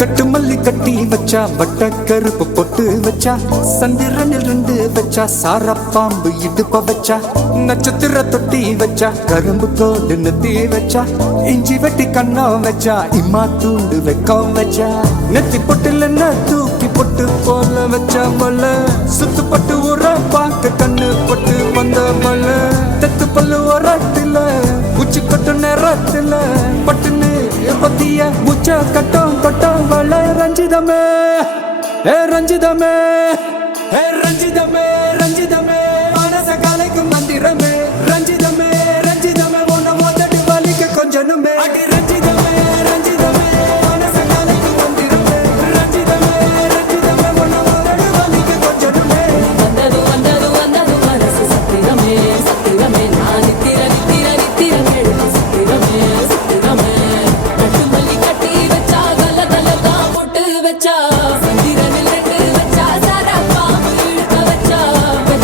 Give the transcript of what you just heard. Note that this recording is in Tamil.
கட்டு மல்லி கட்டி வச்சா வட்ட கருப்பு பொட்டு வச்சா சந்திரனில் 2 வச்சா சார பாம்பு இடுப்ப வச்சா நட்சத்திர தொட்டி வச்சா கரும்பு கோடு நெத்தி வச்சா இஞ்சி வெட்டி கண்ணம் வச்சா இம்மா தூண்டு வெக்கம் வச்சா நெத்தி பொட்டுல தூக்கி பொட்டு போல வச்சா மல சுத்து பட்டு உர பாக்க கண்ணு பொட்டு வந்த மல தெத்து பல்லு உரத்துல உச்சி கொட்டு நேரத்துல பட்டுன்னு பத்திய உச்ச கட்டம் கொட்டம் வள ரஞ்சிதமே ரஞ்சிதமே ரஞ்சிதமே ரஞ்சிதமே மனச கலைக்கும் மந்திரமே ரஞ்சிதமே ரஞ்சிதமே ஒன்ன மோதடி வலிக்க கொஞ்சனுமே அடி ரஞ்சிதமே ரஞ்சிதமே மனச கலைக்கும் மந்திரமே ரஞ்சிதமே ரஞ்சிதமே ஒன்ன மோதடி வலிக்க கொஞ்சனுமே வந்தது வந்தது வந்தது மனசு சத்திரமே சத்திரமே நான் நித்திர நித்திர நித்திர கேடு சத்திரமே சத்திரமே கட்டு மல்லி கட்டி வச்சா கல கல தான் போட்டு வச்சா சந்திர